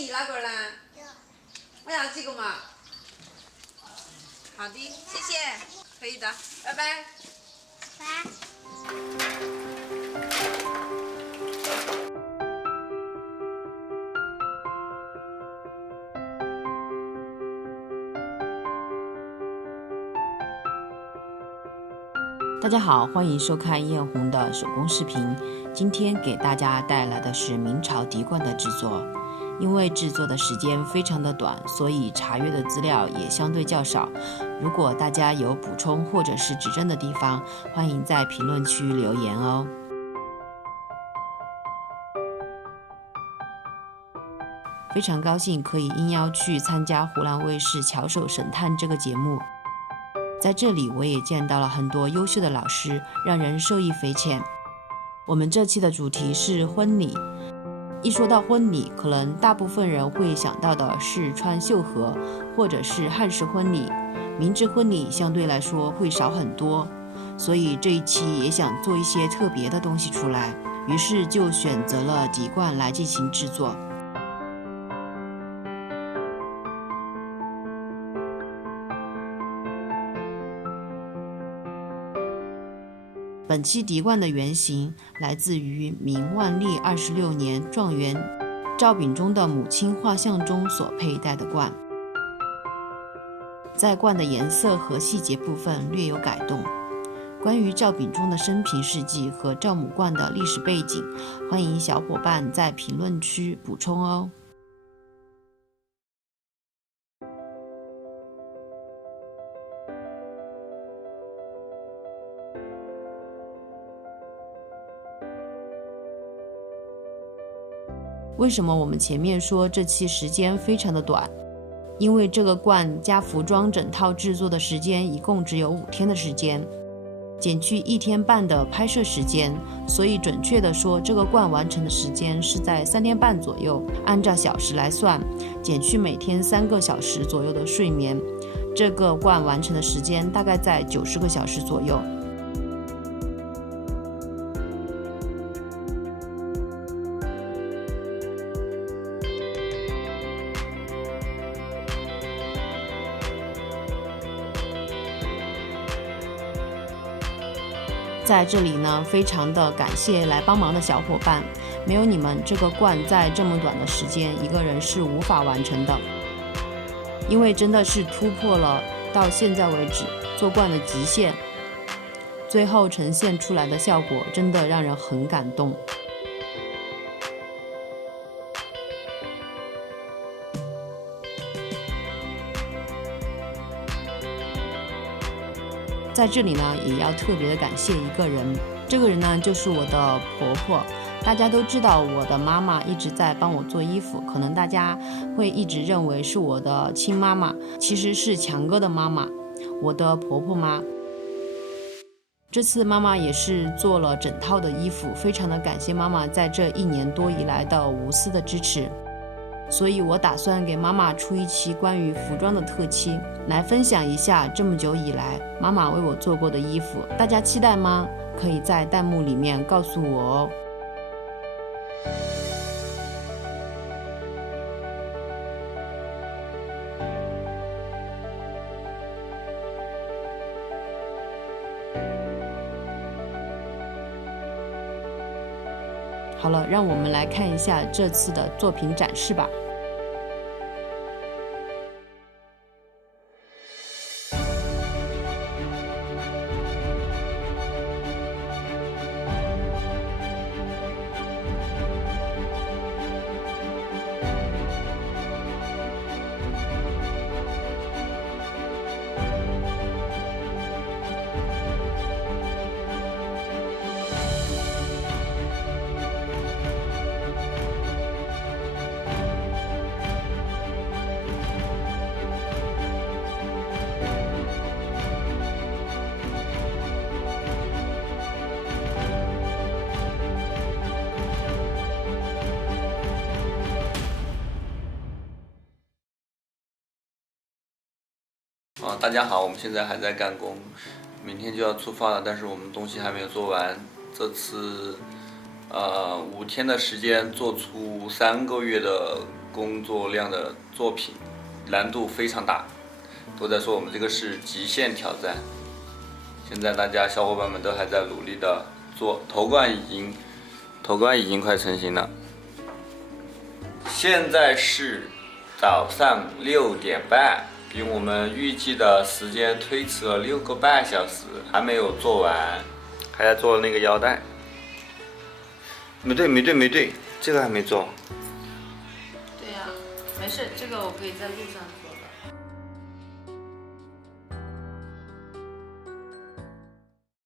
愿意哪个呢？我要几个嘛？好的，谢谢，可以的，拜拜。大家好，欢迎收看艳红的手工视频。今天给大家带来的是明朝笛冠的制作。因为制作的时间非常的短，所以查阅的资料也相对较少。如果大家有补充或者是指正的地方，欢迎在评论区留言哦。非常高兴可以应邀去参加湖南卫视《巧手神探》这个节目。在这里我也见到了很多优秀的老师，让人受益匪浅。我们这期的主题是婚礼。一说到婚礼，可能大部分人会想到的是穿绣荷，或者是汉式婚礼。明制婚礼相对来说会少很多，所以这一期也想做一些特别的东西出来，于是就选择了笛冠来进行制作。本期笛冠的原型来自于明万历26年状元赵秉忠的母亲画像中所佩戴的冠，在冠的颜色和细节部分略有改动。关于赵秉忠的生平事迹和赵母冠的历史背景，欢迎小伙伴在评论区补充哦。为什么我们前面说这期时间非常的短？因为这个冠加服装整套制作的时间一共只有5天的时间，减去1天半的拍摄时间，所以准确的说，这个冠完成的时间是在3天半左右。按照小时来算，减去每天3个小时左右的睡眠，这个冠完成的时间大概在90个小时左右。在这里呢，非常的感谢来帮忙的小伙伴，没有你们，这个冠在这么短的时间，一个人是无法完成的。因为真的是突破了到现在为止做冠的极限，最后呈现出来的效果真的让人很感动。在这里呢，也要特别的感谢一个人，这个人呢就是我的婆婆。大家都知道我的妈妈一直在帮我做衣服，可能大家会一直认为是我的亲妈妈，其实是强哥的妈妈，我的婆婆妈。这次妈妈也是做了整套的衣服，非常的感谢妈妈在这1年多以来的无私的支持。所以我打算给妈妈出一期关于服装的特辑，来分享一下这么久以来妈妈为我做过的衣服，大家期待吗？可以在弹幕里面告诉我哦。好了，让我们来看一下这次的作品展示吧。大家好，我们现在还在干工，明天就要出发了，但是我们东西还没有做完。这次5天的时间做出3个月的工作量的作品，难度非常大，都在说我们这个是极限挑战。现在大家小伙伴们都还在努力的做，头冠已经快成型了。现在是早上6点半，比我们预计的时间推迟了6个半小时，还没有做完，还在做那个腰带。没对，这个还没做。对呀、没事，这个我可以在路上做。